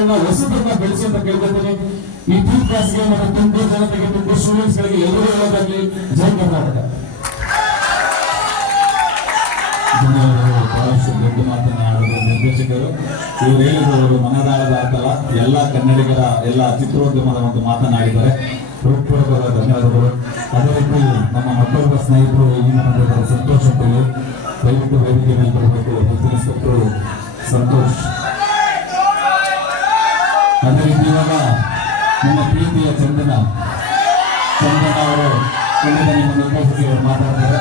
ಕಲಾವಿದರನ್ನ ಹೊಸದನ್ನ ಬೆಳೆಸಿ ಅಂತ ಕೇಳ್ಕೊತೀನಿ. ಈ ಟೀಮ್ ಕ್ಲಾಸ್ಗೆ ಮತ್ತು ತುಮಕೂರು ಜನತೆಗೆ, ತುಮಕೂರು ಸ್ಟೂಡೆಂಟ್ಸ್ ಗಳಿಗೆ ಎಲ್ಲರೂ ಹೇಳೋದಾಗ್ಲಿ, ಜೈ ಕರ್ನಾಟಕ. ಬಹಳಷ್ಟು ದೊಡ್ಡ ಮಾತನಾಡಿದ ನಿರ್ದೇಶಕರು ಇವರು ಹೇಳಿದವರು ಮನದಾಳದ ಅರ್ಥಲ್ಲ, ಎಲ್ಲ ಕನ್ನಡಿಗರ ಎಲ್ಲ ಚಿತ್ರೋದ್ಯಮದ ಒಂದು ಮಾತನಾಡಿದ್ದಾರೆ. ಹೃತ್ಪೂರ್ವಕ ಧನ್ಯವಾದಗಳು. ಅದೇ ರೀತಿ ನಮ್ಮ ಮತ್ತೊಬ್ಬ ಸ್ನೇಹಿತರು ಈಗಿನ ಬಂದಿದ್ದಾರೆ, ಸಂತೋಷ್ ಅಂತ ಹೇಳಿ, ದಯವಿಟ್ಟು ವೇದಿಕೆ ಮೇಲೆ ಬರಬೇಕು. Health inspector Santosh. ಅದೇ ರೀತಿ ಇವಾಗ ನಮ್ಮ ಪ್ರೀತಿಯ ಚಂದನ ಅವರು ಖಂಡಿತ ನಿಮ್ಮ ನಿರ್ದೇಶಕರು ಮಾತಾಡ್ತಾರೆ.